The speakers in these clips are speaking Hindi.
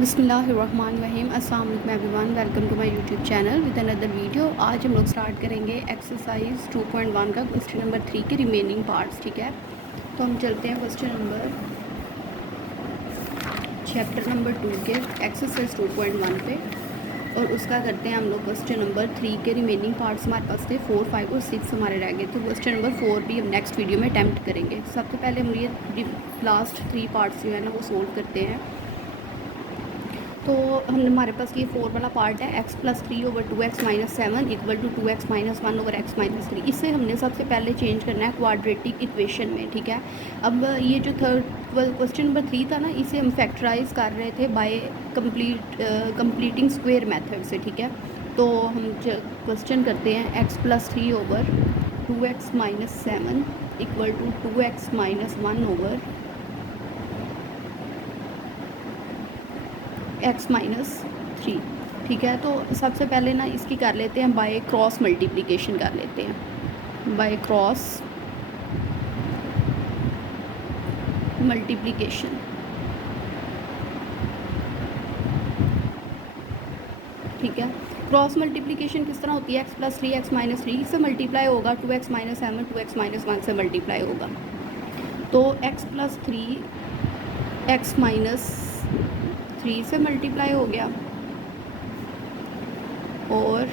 बिस्मिल्लाहिर्रहमानिर्रहीम। अस्सलाम वालेकुम everyone, welcome to my YouTube channel with another video. आज हम लोग स्टार्ट करेंगे एक्सरसाइज 2.1 का क्वेश्चन नंबर 3 के रिमेनिंग पार्ट्स। ठीक है, तो हम चलते हैं क्वेश्चन नंबर चैप्टर नंबर 2 के एक्सरसाइज 2.1 पे, और उसका करते हैं हम लोग क्वेश्चन नंबर 3 के रिमेनिंग पार्ट्स। हमारे पास थे 4, 5 और 6 हमारे रह गए, तो क्वेश्चन नंबर 4 भी हम नेक्स्ट वीडियो में अटैम्प्ट करेंगे। सबसे पहले हम ये लास्ट 3 पार्ट्स जो है ना वो सोल्व करते हैं। तो हमारे पास ये 4 वाला पार्ट है, x+3/2x-7 इक्वल टू 2x-1/x-3। इससे हमने सबसे पहले चेंज करना है क्वाड्रेटिक इक्वेशन में। ठीक है, अब ये जो क्वेश्चन नंबर 3 था ना, इसे हम फैक्टराइज कर रहे थे बाय कंप्लीटिंग स्क्वायर मेथड से। ठीक है, तो हम क्वेश्चन करते हैं x+3/2x-7 इक्वल टू 2x-1/x-3। ठीक है, तो सबसे पहले ना इसकी कर लेते हैं बाय क्रॉस मल्टीप्लिकेशन कर लेते हैं, बाय क्रॉस मल्टीप्लिकेशन। ठीक है, क्रॉस मल्टीप्लिकेशन किस तरह होती है, x+3 x-3 से मल्टीप्लाई होगा, 2x-7 2x-1 से मल्टीप्लाई होगा। तो x+3 x-3 से मल्टीप्लाई हो गया, और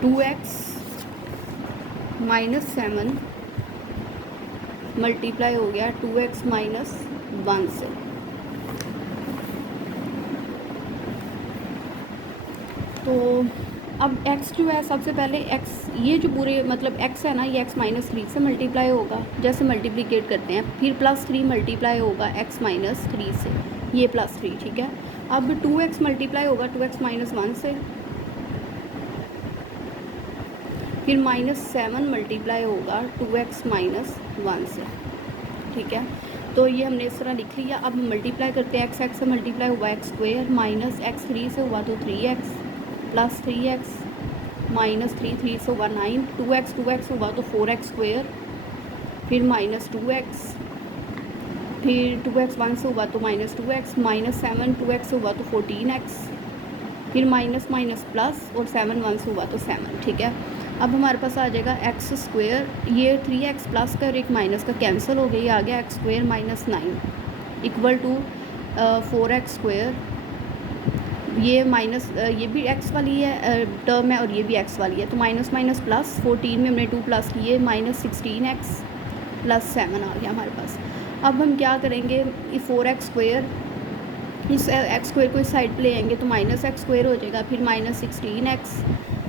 2x-7 मल्टीप्लाई हो गया 2x-1 से। तो अब x जो है, सबसे पहले x, ये जो पूरे मतलब x है ना, ये x-3 से मल्टीप्लाई होगा, जैसे मल्टीप्लिकेट करते हैं, फिर +3 मल्टीप्लाई होगा x-3 से, ये +3। ठीक है, अब 2x मल्टीप्लाई होगा 2x-1 से, फिर -7 मल्टीप्लाई होगा 2x-1 से। ठीक है, तो ये हमने इस तरह लिख लिया। अब मल्टीप्लाई करते हैं, x से मल्टीप्लाई हुआ x² माइनस x3 से हुआ तो 3x प्लस 3x माइनस 3 से हुआ 9, 2x हुआ तो 4x², फिर -2x, फिर 2x-1 से हुआ तो -2x, -7 2x से हुआ तो 14x, फिर माइनस माइनस प्लस, और 7 1 से हुआ तो 7। ठीक है, अब हमारे पास आ जाएगा x², ये 3x प्लस का और एक माइनस का कैंसिल हो गया, ये आ गया x² minus 9 equal to 4x²। ये माइनस, ये भी x वाली है टर्म है, और ये भी x वाली है, तो माइनस माइनस प्लस, 14 में हमने 2 प्लस किए, -16x प्लस 7 आ गया हमारे पास। अब हम क्या करेंगे, ये 4x², इस x² को इस साइड पे ले आएंगे तो -x² हो जाएगा, फिर -16x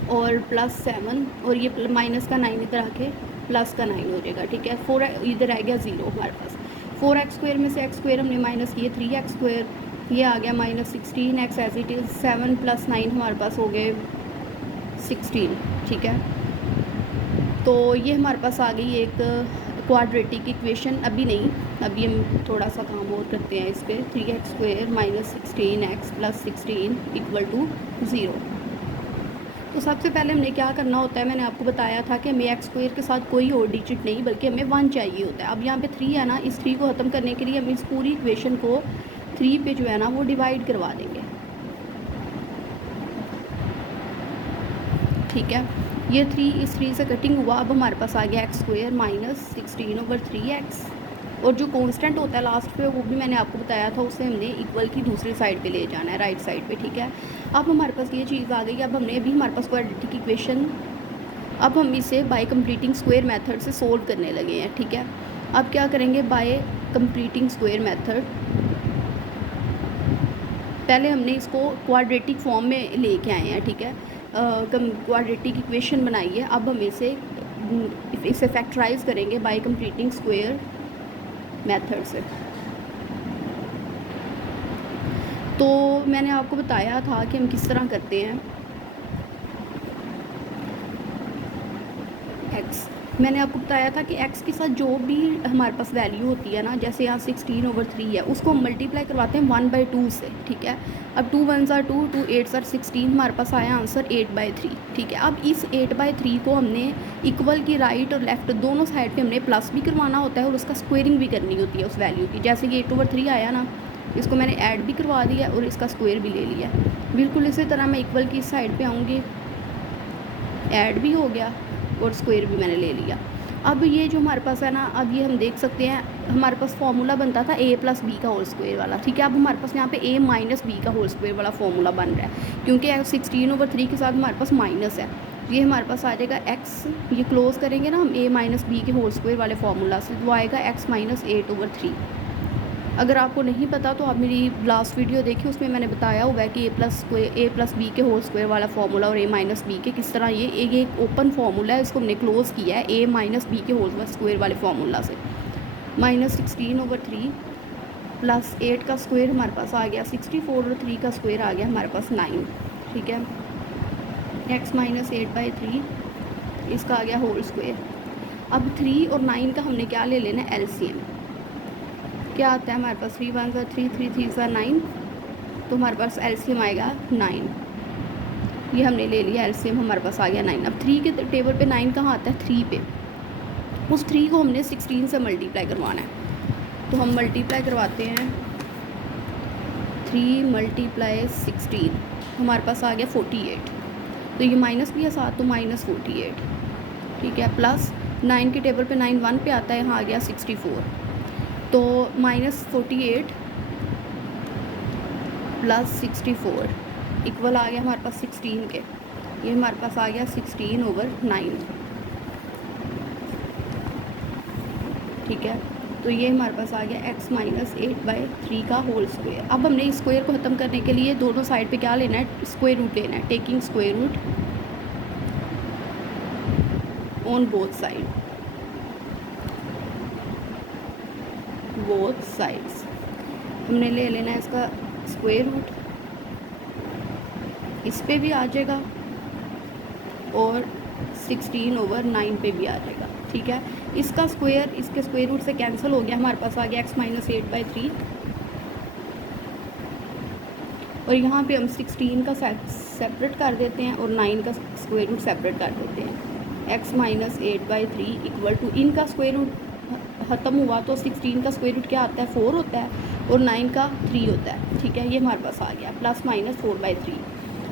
और +7, और ये माइनस का 9 इधर आके प्लस का 9 हो जाएगा। ठीक है, 4 इधर आ गया 0 हमारे पास। 4x² में से x² हमने माइनस किए 3x², ये आ गया -16x एज इट इज़, 7 + 9 हमारे पास हो गए 16। ठीक है, तो ये हमारे पास आ गई एक क्वाड्रेटिक इक्वेशन। अभी नहीं, अभी हम थोड़ा सा काम और करते हैं इस पर। 3x² minus 16x plus 16 equal to 0। तो सबसे पहले हमने क्या करना होता है, मैंने आपको बताया था कि हमें x² के साथ कोई और डिजिट नहीं बल्कि हमें 1 चाहिए होता है। अब यहाँ पे 3 है ना, इस 3 को ख़त्म करने के लिए हम इस पूरी इक्वेशन को 3 पे जो है ना वो डिवाइड करवा देंगे। ठीक है, ये 3 इस 3 से कटिंग हुआ। अब हमारे पास आ गया x² माइनस 16/3x, और जो कांस्टेंट होता है लास्ट पे वो भी मैंने आपको बताया था, उसे हमने इक्वल की दूसरी साइड पे ले जाना है, राइट साइड पे। ठीक है, अब हमारे पास ये चीज़ आ गई। अब हमने अभी हमारे पास क्वाड्रेटिक इक्वेशन, अब हम इसे बाय कंप्लीटिंग स्क्वायर मेथड से सोल्व करने लगे हैं। ठीक है, अब क्या करेंगे, बाय कंप्लीटिंग स्क्वायर मेथड, पहले हमने इसको क्वाड्रेटिक फॉर्म में लेके आए हैं। ठीक है, क्वाड्रेटिक इक्वेशन बनाई है। अब हम इसे फैक्टराइज करेंगे बाय कंप्लीटिंग स्क्वायर मेथड से। तो मैंने आपको बताया था कि हम किस तरह करते हैं। मैंने आपको बताया था कि x के साथ जो भी हमारे पास वैल्यू होती है ना, जैसे यहाँ 16/3 है, उसको हम मल्टीप्लाई करवाते हैं 1/2 से। ठीक है, अब 2 1 2 2 8 16, हमारे पास आया आंसर 8/3। ठीक है, अब इस 8/3 को हमने इक्वल की राइट और लेफ़्ट दोनों साइड पे हमने प्लस भी करवाना होता है और उसका स्क्वेयरिंग भी करनी होती है उस वैल्यू की। जैसे कि 8/3 आया ना, इसको मैंने ऐड भी करवा दिया और इसका स्क्वायर भी ले लिया। बिल्कुल इसी तरह मैं इक्वल की साइड पे आऊँगी, ऐड भी हो गया और स्क्वायर भी मैंने ले लिया। अब ये जो हमारे पास है ना, अब ये हम देख सकते हैं हमारे पास फार्मूला बनता था a प्लस बी का होल स्क्वायर वाला, ठीक है। अब हमारे पास यहाँ पे a माइनस बी का होल स्क्वायर वाला फार्मूला बन रहा है, क्योंकि 16/3 के साथ हमारे पास माइनस है। ये हमारे पास आ जाएगा x, ये क्लोज करेंगे ना हम a माइनस बी के होल स्क्वायर वाले फार्मूला से, तो आएगा x माइनस 8/3। अगर आपको नहीं पता तो आप मेरी लास्ट वीडियो देखिए, उसमें मैंने बताया हुआ है कि a प्लस बी के होल स्क्वायर वाला फार्मूला और a माइनस बी के किस तरह, ये एक ओपन फार्मूला है, इसको हमने क्लोज़ किया है a माइनस बी के होल स्क्वायर वाले फार्मूला से। -16/3 प्लस 8 का स्क्वायर हमारे पास आ गया 64/3 का स्क्वायर आ गया हमारे पास 9, ठीक है। x माइनस 8/3 इसका आ गया होल स्क्वायर। अब 3 और 9 का हमने क्या ले लेना है, LCM। क्या आता है हमारे पास, 3 1 सा 3, 3 3 सा 9, तो हमारे पास LCM आएगा 9। ये हमने ले लिया LCM, हमारे पास आ गया 9। अब 3 के टेबल पे 9 कहाँ आता है, 3 पे। उस 3 को हमने 16 से मल्टीप्लाई करवाना है, तो हम मल्टीप्लाई करवाते हैं। 3 × 16 हमारे पास आ गया 48, तो ये माइनस भी है साथ, तो -48, ठीक है। प्लस 9 के टेबल पे 9 1 पे आता है, यहाँ आ गया 64, तो -48 प्लस 64 इक्वल आ गया हमारे पास 16 के। ये हमारे पास आ गया 16/9, ठीक है। तो ये हमारे पास आ गया x माइनस 8/3 का होल स्क्वायर। अब हमने इस स्क्वायर को ख़त्म करने के लिए दोनों साइड पे क्या लेना है, स्क्वायर रूट लेना है, taking square root on both sides. हमने ले लेना है इसका स्क्वायर रूट, इस पे भी आ जाएगा और 16/9 पे भी आ जाएगा, ठीक है। इसका स्क्वायर इसके स्क्वायर रूट से कैंसिल हो गया, हमारे पास आ गया x माइनस 8/3, और यहाँ पे हम 16 का सेपरेट कर देते हैं और 9 का स्क्वायर रूट सेपरेट कर देते हैं। x माइनस 8/3 इक्वल टू, इनका स्क्वायर रूट ख़त्म हुआ तो 16 का स्क्वायर रूट क्या आता है, 4 होता है, और 9 का 3 होता है, ठीक है। ये हमारे पास आ गया प्लस माइनस 4/3।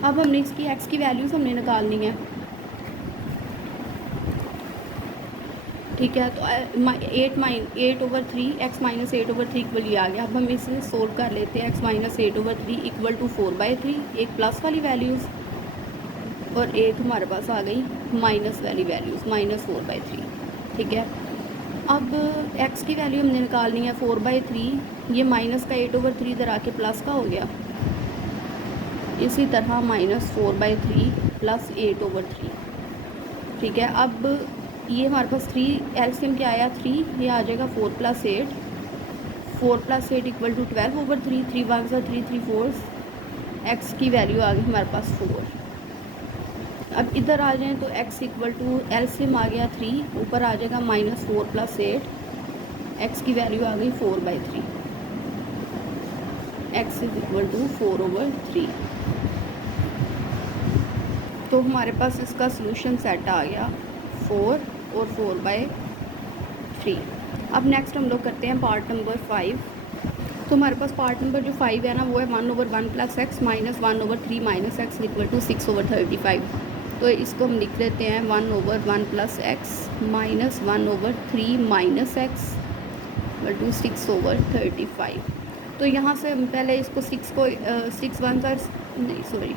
अब हमने इसकी x की वैल्यूज़ हमने निकालनी है, ठीक है। तो 8/3 x माइनस 8/3 इक्वल ये आ गया। अब हम इसे सोल्व कर लेते हैं। x माइनस 8/3 इक्वल टू 4/3, एक प्लस वाली वैल्यूज़ और एक हमारे पास आ गई माइनस वाली वैल्यूज़, -4/3, ठीक है। अब x की वैल्यू हमने निकालनी है 4/3, ये माइनस का 8/3 इधर आके प्लस का हो गया, इसी तरह -4/3 प्लस 8/3, ठीक है। अब ये हमारे पास 3 एलसीएम क्या आया, 3, ये आ जाएगा 4 + 8, 4 + 8 इक्वल टू 12/3, 3 1 सा 3 3 4, एक्स की वैल्यू आ गई हमारे पास 4। अब इधर आ जाएं तो x इक्वल टू एलसीएम आ गया 3, ऊपर आ जाएगा -4 + 8, एक्स की वैल्यू आ गई 4/3, x इज इक्वल टू 4/3। तो हमारे पास इसका सोल्यूशन सेट आ गया 4 और 4/3। अब नेक्स्ट हम लोग करते हैं पार्ट नंबर 5। तो हमारे पास पार्ट नंबर जो 5 है ना, वो है 1/1 + x minus 1/3 - x equal to 6/35। तो इसको हम लिख लेते हैं 1/1 + x minus 1/3 - x equal to 6/35। तो यहाँ से हम पहले इसको 6 को 6 1 का नहीं, सॉरी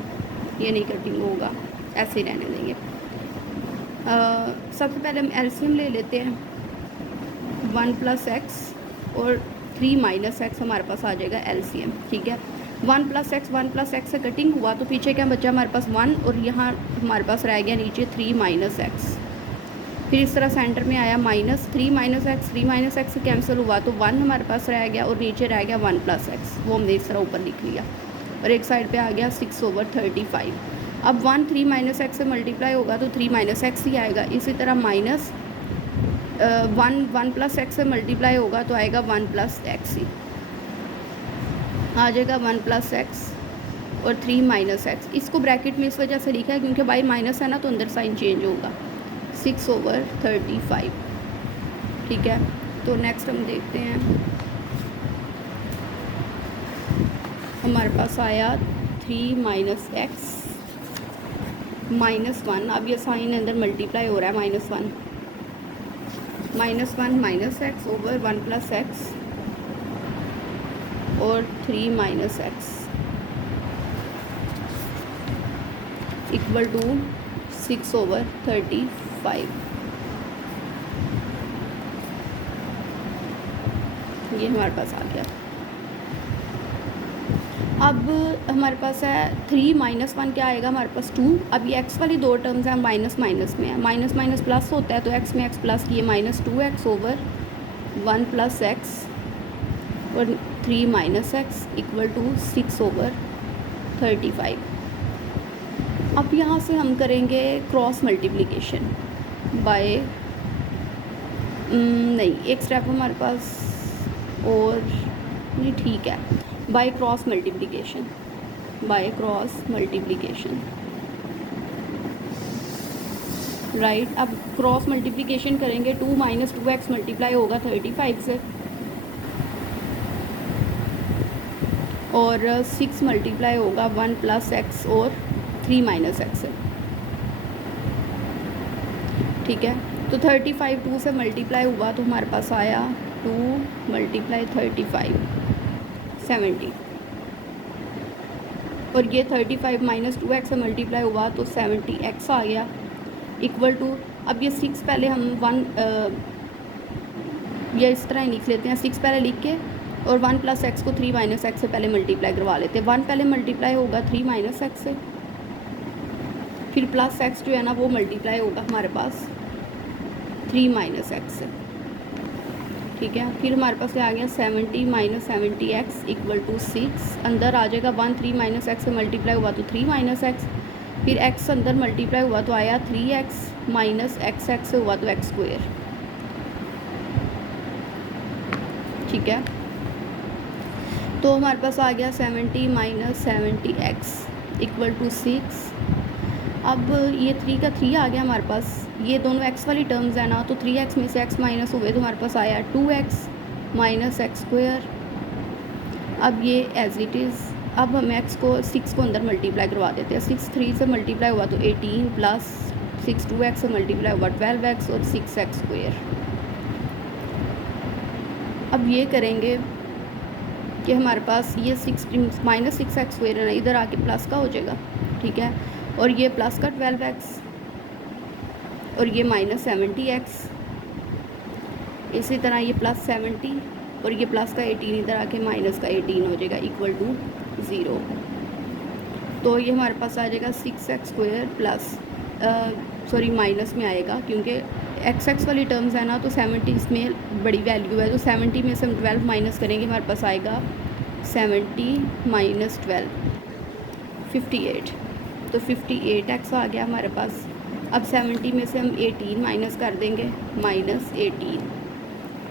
ये नहीं कटिंग होगा, ऐसे ही रहने देंगे। सबसे पहले हम एलसीएम ले लेते हैं, 1 + x और 3 - x हमारे पास आ जाएगा एलसीएम, ठीक है। 1 + x से कटिंग हुआ तो पीछे क्या बचा हमारे पास 1, और यहाँ हमारे पास रह गया नीचे 3 - x। फिर इस तरह सेंटर में आया -3 - x, 3 - x से कैंसिल हुआ तो 1 हमारे पास रह गया, और नीचे रह गया 1 + x, वो हमने इस तरह ऊपर लिख लिया, और एक साइड पे आ गया 6/35। अब 1 3 - x से मल्टीप्लाई होगा तो 3 - x ही आएगा। इसी तरह -1 1 + x से मल्टीप्लाई होगा तो आएगा 1 + x ही आ जाएगा, 1 + x और 3 - x। इसको ब्रैकेट में इस वजह से लिखा है क्योंकि बाई माइनस है ना, तो अंदर साइन चेंज होगा, 6/35, ठीक है। तो नेक्स्ट हम देखते हैं हमारे पास आया 3 माइनस एक्स -1। अब ये साइन अंदर मल्टीप्लाई हो रहा है, -1 minus x over 1 plus x और 3 minus x equal to 6 over 35। ये हमारे पास आ गया। अब हमारे पास है 3 माइनस 1 क्या आएगा हमारे पास 2। अब ये एक्स वाली दो टर्म्स हैं, माइनस माइनस में है, माइनस माइनस प्लस होता है तो एक्स में एक्स प्लस किए -2x ओवर 1 प्लस एक्स और 3 minus x equal to 6 over 35। अब यहाँ से हम करेंगे क्रॉस मल्टीप्लिकेशन बाय नहीं, एक स्टेप हमारे पास और नहीं, ठीक है, बाय क्रॉस मल्टीप्लिकेशन राइट। अब क्रॉस मल्टीप्लिकेशन करेंगे, 2 माइनस 2x मल्टीप्लाई होगा 35 से और 6 मल्टीप्लाई होगा 1 प्लस एक्स और 3 माइनस एक्स से, ठीक है। तो 35 2 से मल्टीप्लाई हुआ तो हमारे पास आया 2 मल्टीप्लाई 35 70 और ये 35 माइनस 2x से मल्टीप्लाई हुआ तो 70x आ गया इक्वल टू। अब ये 6 पहले हम 1 या इस तरह ही लिख लेते हैं, 6 पहले लिख के और 1 प्लस एक्स को 3 माइनस एक्स से पहले मल्टीप्लाई करवा लेते हैं। 1 पहले मल्टीप्लाई होगा 3 माइनस एक्स से, फिर प्लस एक्स जो है ना वो मल्टीप्लाई होगा हमारे पास 3 माइनस एक्स से, ठीक है। फिर हमारे पास आ गया 70 माइनस 70x इक्वल टू 6। अंदर आ जाएगा 1 3 माइनस एक्स से मल्टीप्लाई हुआ तो 3 माइनस एक्स, फिर x अंदर मल्टीप्लाई हुआ तो आया 3x माइनस एक्स से हुआ तो x स्क्वायर, ठीक है। तो हमारे पास आ गया 70 माइनस 70x इक्वल टू 6। अब ये 3 का 3 आ गया हमारे पास, ये दोनों x वाली टर्म्स है ना, तो 3x में से x माइनस हुए तो हमारे पास आया 2x माइनस एक्स स्क्वायर। अब ये एज इट इज़, अब हम x को 6 को अंदर मल्टीप्लाई करवा देते हैं। 6 3 से मल्टीप्लाई हुआ तो 18 प्लस 6 2x से मल्टीप्लाई हुआ 12x और 6x स्क्वायर। अब ये करेंगे कि हमारे पास ये 6 माइनस 6x स्क्वायर है ना, इधर आके प्लस का हो जाएगा, ठीक है। और ये प्लस का 12x और ये माइनस 70x, इसी तरह ये प्लस 70 और ये प्लस का 18 इधर आके माइनस का 18 हो जाएगा इक्वल टू 0। तो ये हमारे पास आ जाएगा 6x square plus sorry minus में आएगा क्योंकि x वाली टर्म्स है ना, तो 70 इसमें बड़ी वैल्यू है, तो 70 में से हम 12 माइनस करेंगे, हमारे पास आएगा 70 माइनस 12 58। तो 58x आ गया हमारे पास। अब 70 में से हम 18 माइनस कर देंगे, माइनस 18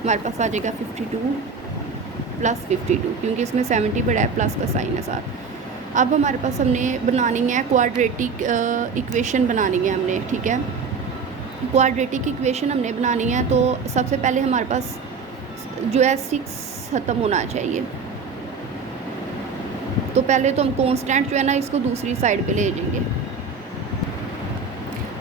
हमारे पास आ जाएगा 52 प्लस 52 क्योंकि इसमें 70 बड़ा है, प्लस का साइन है साथ। अब हमारे पास हमने बनानी है क्वाड्रेटिक इक्वेशन बनानी है हमने, ठीक है। क्वाड्रेटिक इक्वेशन हमने बनानी है तो सबसे पहले हमारे पास जो है 6 ख़त्म होना चाहिए। तो पहले तो हम कांस्टेंट जो है ना इसको दूसरी साइड पे ले जाएंगे।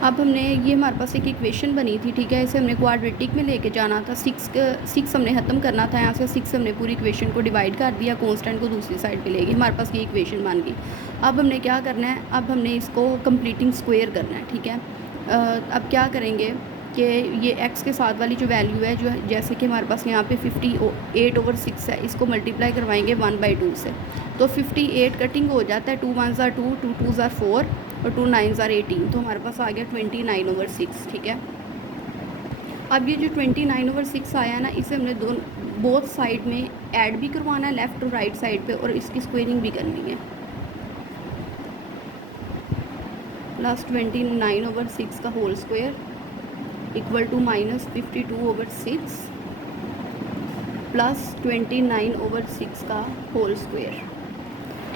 अब हमने ये हमारे पास एक इक्वेशन बनी थी, ठीक है, इसे हमने क्वाड्रेटिक में लेके जाना था। 6 हमने ख़त्म करना था, यहाँ से 6 हमने पूरी इक्वेशन को डिवाइड कर दिया, कांस्टेंट को दूसरी साइड पे ले गए, हमारे पास ये इक्वेशन बन गई। अब हमने क्या करना है, अब हमने इसको कंप्लीटिंग स्क्वायर करना है, ठीक है। अब क्या करेंगे कि ये x के साथ वाली जो वैल्यू है, जो जैसे कि हमारे पास यहाँ पे 58/6 है, इसको मल्टीप्लाई करवाएंगे 1/2 से, तो 58 कटिंग हो जाता है, 2 1s are 2, 2 2s are 4 और 2 9s are 18, तो हमारे पास आ गया 29/6, ठीक है। अब ये जो 29/6 आया ना, इसे हमने बोथ साइड में ऐड भी करवाना है, लेफ़्ट और राइट साइड पे, और इसकी स्क्वेयरिंग भी करनी है। प्लस 29/6 का whole square equal to minus 52/6 plus 29/6 का होल स्क्वायर,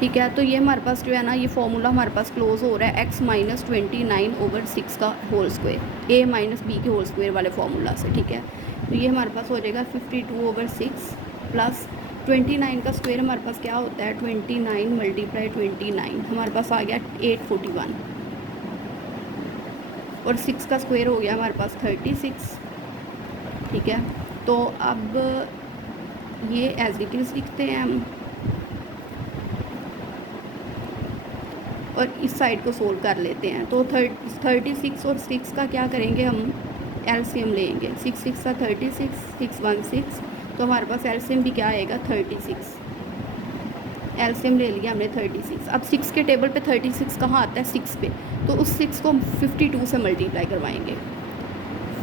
ठीक है। तो ये हमारे पास जो है ना, ये फॉर्मूला हमारे पास क्लोज हो रहा है x माइनस 29/6 का whole square a minus b के होल स्क्वायर वाले फार्मूला से, ठीक है। तो ये हमारे पास हो जाएगा 52/6 प्लस 29 का स्क्वायर हमारे पास क्या होता है, 29 मल्टीप्लाई 29 हमारे पास आ गया 841, और 6 का स्क्वायर हो गया हमारे पास 36। ठीक है, तो अब ये एज इट इज़ लिखते हैं हम, और इस साइड को सोल्व कर लेते हैं। तो 36 और 6 का क्या करेंगे हम, एलसीएम लेंगे। 6 6 का 36, 6 1 6, तो हमारे पास एलसीएम भी क्या आएगा 36। एलसीएम ले लिया हमने 36। अब 6 के टेबल पे 36 कहाँ आता है, 6 पे, तो उस 6 को हम 52 से मल्टीप्लाई करवाएंगे।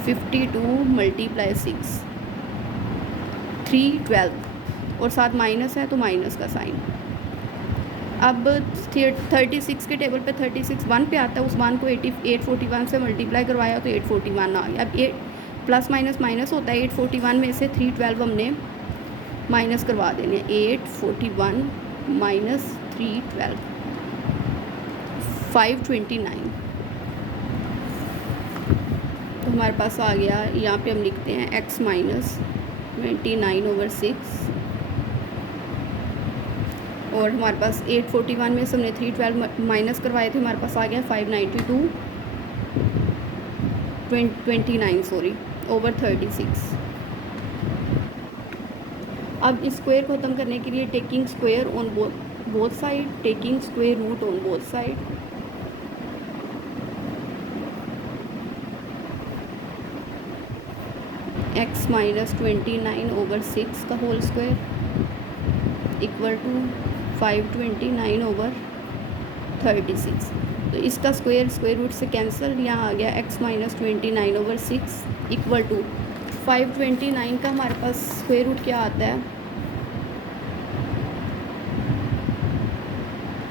52 मल्टीप्लाई 6, 312, और साथ माइनस है तो माइनस का साइन। अब 36 के टेबल पे 36 1 पे आता है, उस 1 को 841 से मल्टीप्लाई करवाया तो 841 आ गया। अब ये प्लस माइनस माइनस होता है, 841 में से 312 हमने माइनस करवा देने, 841 माइनस 312, 529। तो हमारे पास आ गया, यहाँ पे हम लिखते हैं x माइनस 29/6, और हमारे पास 841 में से हमने 312 माइनस करवाए थे, हमारे पास आ गया 592 29 सॉरी ओवर 36। अब इस स्क्वायर को ख़त्म करने के लिए taking square on both side, taking square root on both side, x minus 29/6 का whole square equal to 529 over 36। तो इसका स्क्वायर रूट से कैंसिल, यहाँ आ गया x माइनस 29/6 इक्वल टू 529 का हमारे पास स्क्वायर रूट क्या आता है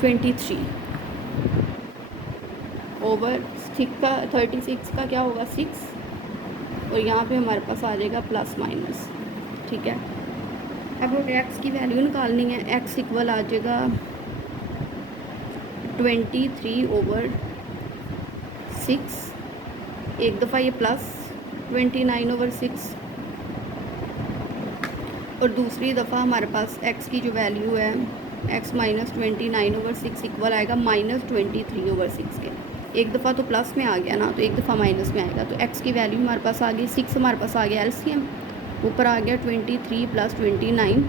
23 ओवर 6 का 36 का क्या होगा 6, और यहाँ पे हमारे पास आ जाएगा प्लस माइनस। ठीक है, अब x की वैल्यू निकालनी है, x इक्वल आ जाएगा 23/6, एक दफ़ा ये प्लस 29/6, और दूसरी दफ़ा हमारे पास x की जो वैल्यू है x माइनस 29/6 इक्वल आएगा माइनस 23/6 के। एक दफ़ा तो प्लस में आ गया ना, तो एक दफ़ा माइनस में आएगा, तो x की वैल्यू हमारे पास आ गई 6, हमारे पास आ गया एलसीएम, ऊपर आ गया 23 प्लस 29।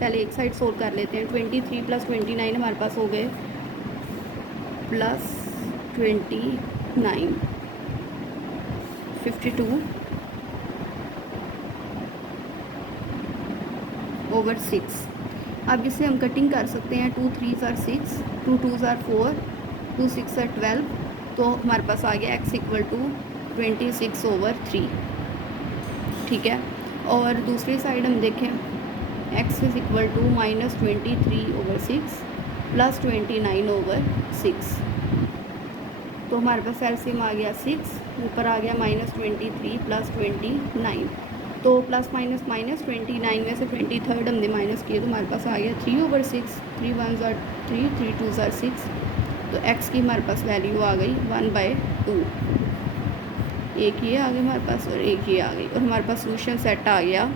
पहले एक साइड सोल्व कर लेते हैं, 23 प्लस 29 हमारे पास हो गए प्लस 29, 52 ओवर 6। अब इसे हम कटिंग कर सकते हैं, 2 3 are 6, 2 2 are 4, 2 6 are 12, तो हमारे पास आ गया x इक्वल टू 26/3। ठीक है, और दूसरी साइड हम देखें x is equal to minus 23/6 plus 29/6, तो हमारे पास एलसीएम आ गया 6, ऊपर आ गया माइनस 23 प्लस 29, तो प्लस माइनस माइनस 29 में से 23 हमने माइनस किए, तो हमारे पास आ गया 3/6, 3 1s are 3, 3 2s are 6, तो x की हमारे पास वैल्यू आ गई 1/2। एक ये आ गया हमारे पास और एक ये आ गई, और हमारे पास सोल्यूशन सेट आ गया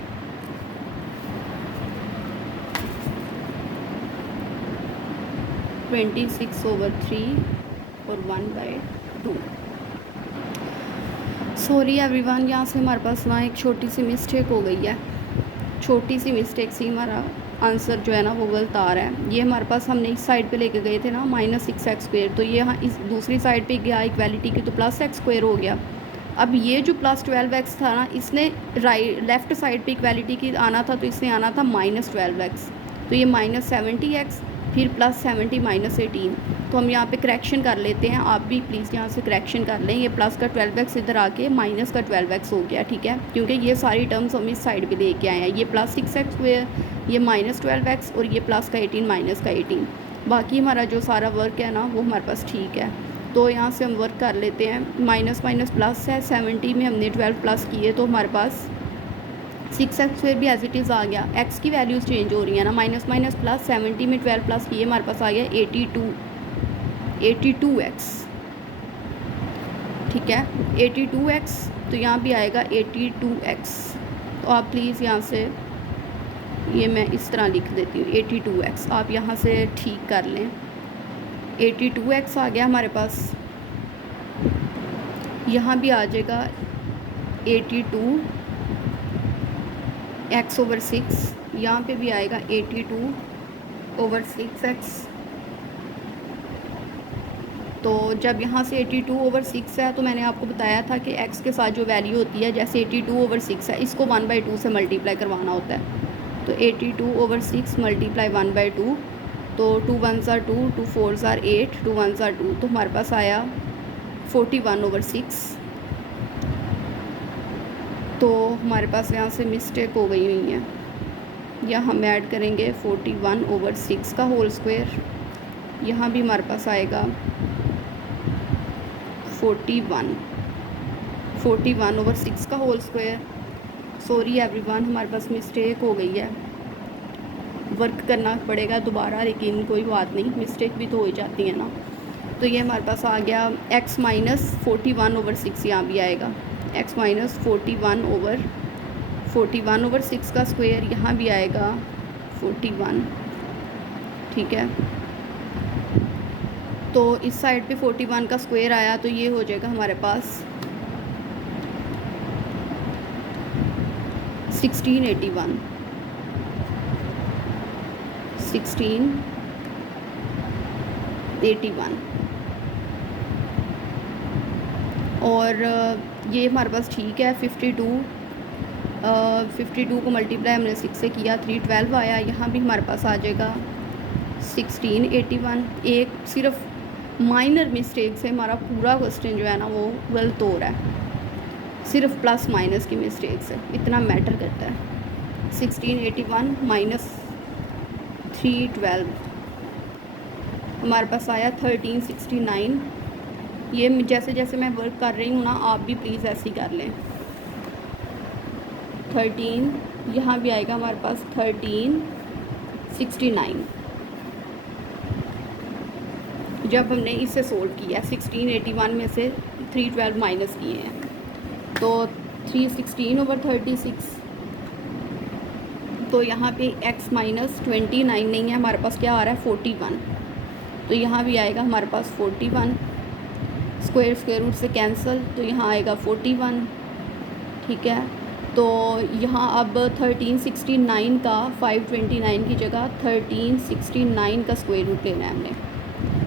26/3 और 1/2। सॉरी एवरीवन, यहाँ से हमारे पास ना एक छोटी सी मिस्टेक हो गई है, छोटी सी मिस्टेक से हमारा आंसर जो है ना वो गलत आ रहा है। ये हमारे पास हमने इस साइड पे लेके गए थे ना -6x², तो ये यहाँ इस दूसरी साइड पे गया इक्वालिटी की, तो +x² हो गया। अब ये जो +12x था ना, इसने लेफ़्ट साइड पे इक्वालिटी की आना था, तो इसने आना था -12x, तो ये -70x, फिर +70 -18। तो हम यहाँ पे करेक्शन कर लेते हैं, आप भी प्लीज़ यहाँ से करेक्शन कर लें। ये प्लस का 12x इधर आके माइनस का 12x हो गया, ठीक है, क्योंकि ये सारी टर्म्स हम इस साइड पे लेके आए हैं। ये +6x², ये -12x, और ये प्लस का 18 माइनस का 18। बाकी हमारा जो सारा वर्क है ना वो हमारे पास ठीक है, तो यहाँ से हम वर्क कर लेते हैं। माइनस माइनस प्लस है, 70 में हमने 12 प्लस किए, तो हमारे पास 6x² भी एज इट इज़ आ गया। x की वैल्यूज़ चेंज हो रही है ना, माइनस माइनस प्लस, 70 में 12 प्लस किए, हमारे पास आ गया 82x। ठीक है, 82x, तो यहाँ भी आएगा 82x। तो आप प्लीज़ यहाँ से ये मैं इस तरह लिख देती हूँ 82x, आप यहाँ से ठीक कर लें। 82x आ गया हमारे पास, यहाँ भी आ जाएगा 82x/6, यहाँ पे भी आएगा 82/6x। तो जब यहाँ से 82/6 है तो मैंने आपको बताया था कि x के साथ जो वैल्यू होती है, जैसे 82/6 है, इसको 1/2 से मल्टीप्लाई करवाना होता है। तो 82/6 मल्टीप्लाई 1/2, तो 2 1s are 2, 2 4s are 8, 2 1s are 2, तो हमारे पास आया 41/6। तो हमारे पास यहाँ से मिस्टेक हो गई हुई है, या हम ऐड करेंगे 41/6 का होल स्क्वायर। यहाँ भी हमारे पास आएगा 41/6 का होल स्क्वायर। सॉरी एवरीवन, हमारे पास मिस्टेक हो गई है, वर्क करना पड़ेगा दोबारा, लेकिन कोई बात नहीं, मिस्टेक भी तो हो जाती है ना। तो ये हमारे पास आ गया x माइनस 41/6, यहाँ भी आएगा x माइनस 41/6 का स्क्वायर, यहाँ भी आएगा 41। ठीक है, तो इस साइड पे 41 का स्क्वायर आया, तो ये हो जाएगा हमारे पास 1681 और ये हमारे पास ठीक है। 52 को मल्टीप्लाई हमने 6 से किया, 312 आया। यहाँ भी हमारे पास आ जाएगा 1681। एक सिर्फ माइनर मिस्टेक से हमारा पूरा क्वेश्चन जो है ना वो गलत हो रहा है, सिर्फ प्लस माइनस की मिस्टेक से, इतना मैटर करता है। 1681 माइनस 312 हमारे पास आया 1369। ये जैसे जैसे मैं वर्क कर रही हूँ ना, आप भी प्लीज़ ऐसे ही कर लें। 13, यहाँ भी आएगा हमारे पास 1369 जब हमने इसे सोल्व किया। 1681 में से 312 माइनस किए हैं, तो 316/36। तो यहाँ पे x माइनस 29 नहीं है, हमारे पास क्या आ रहा है 41। तो यहाँ भी आएगा हमारे पास 41, स्क्वायर रूट से कैंसिल, तो यहाँ आएगा 41। ठीक है, तो यहाँ अब 1369 का 529 की जगह 1369 का स्क्वायर रूट लेना है हमने।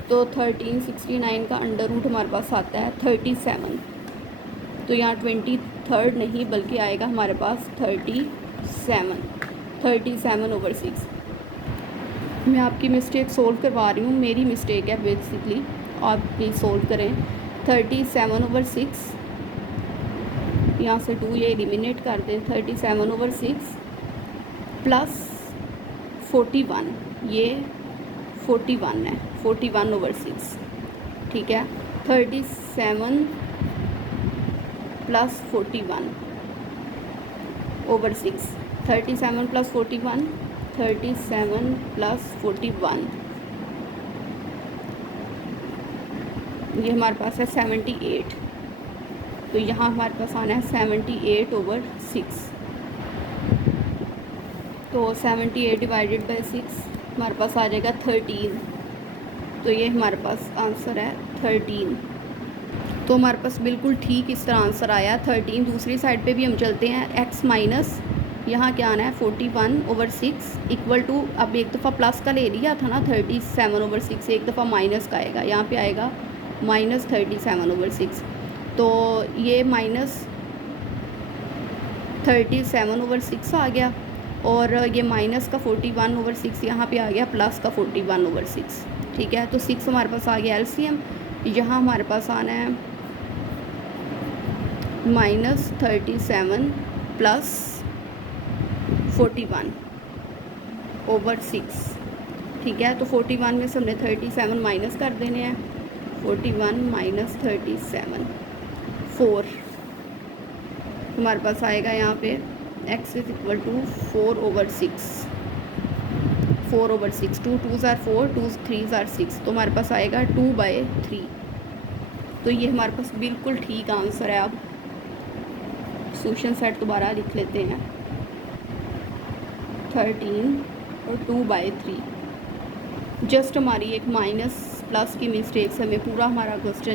तो 1369 का अंडर रूट हमारे पास आता है 37। तो यहाँ 23 नहीं बल्कि आएगा हमारे पास 37/6। मैं आपकी मिस्टेक सोल्व करवा रही हूँ, मेरी मिस्टेक है बेसिकली, आप प्लीज़ सोल्व करें। 37/6, यहाँ से 2 ये एलिमिनेट कर दें। 37/6 प्लस 41, ये 41 है, 41/6। ठीक है, 37 प्लस 41/6, 37 प्लस 41, 37 प्लस 41, ये हमारे पास है 78। तो यहाँ हमारे पास आना है 78/6। तो 78 डिवाइडेड बाई 6 हमारे पास आ जाएगा 13। तो ये हमारे पास आंसर है 13। तो हमारे पास बिल्कुल ठीक इस तरह आंसर आया 13। दूसरी साइड पे भी हम चलते हैं। x माइनस यहाँ क्या आना है 41/6 इक्वल टू, अब एक दफ़ा प्लस का ले लिया था ना 37/6, एक दफ़ा माइनस का आएगा, यहाँ पे आएगा माइनस 37/6। तो ये माइनस 37/6 आ गया, और ये माइनस का 41/6 यहाँ पे आ गया, प्लस का 41/6। ठीक है, तो 6 हमारे पास आ गया एलसीएम। यहाँ हमारे पास आना है -37 प्लस 41/6। ठीक है, तो 41 में से हमने 37 माइनस कर देने हैं। 41 माइनस 37 4 हमारे पास आएगा यहाँ पे x is equal to 4/6। 4/6, 2 2s are 4, 2 3s are 6, तो हमारे पास आएगा 2/3। तो ये हमारे पास बिल्कुल ठीक आंसर है। अब सोल्यूशन सेट दोबारा लिख लेते हैं। 13 और 2/3। जस्ट हमारी एक माइनस प्लस की मिस्टेक से हमें पूरा हमारा क्वेश्चन